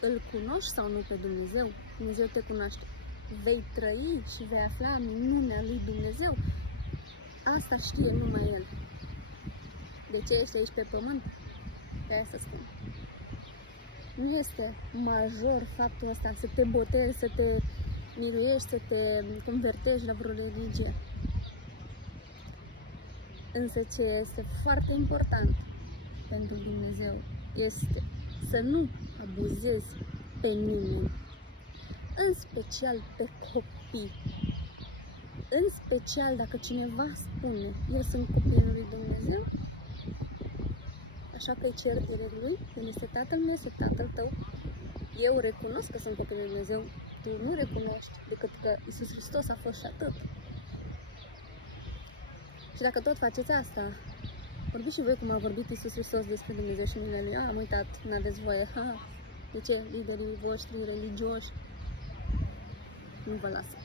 îl cunoști sau nu pe Dumnezeu? Dumnezeu te cunoaște. Vei trăi și vei afla minunea lui Dumnezeu? Asta știe numai El. De ce ești aici pe pământ? De asta spun. Nu este major faptul ăsta să te botezi, să te miluiești, să te convertești la vreo religie. Însă ce este foarte important pentru Dumnezeu este să nu abuzezi pe nimeni, în special pe copii. În special dacă cineva spune, eu sunt copilul lui Dumnezeu, așa că îi cer iertare lui, El este Tatăl meu, este Tatăl tău. Eu recunosc că sunt copilul lui Dumnezeu, tu nu recunoști decât că Iisus Hristos a fost și atât. Și dacă tot faceți asta, vorbiți și voi cum a vorbit Iisus Hristos despre Dumnezeu și minunile Lui. Am uitat, n-aveți voie. De ce? Liderii voștri religioși nu vă lasă.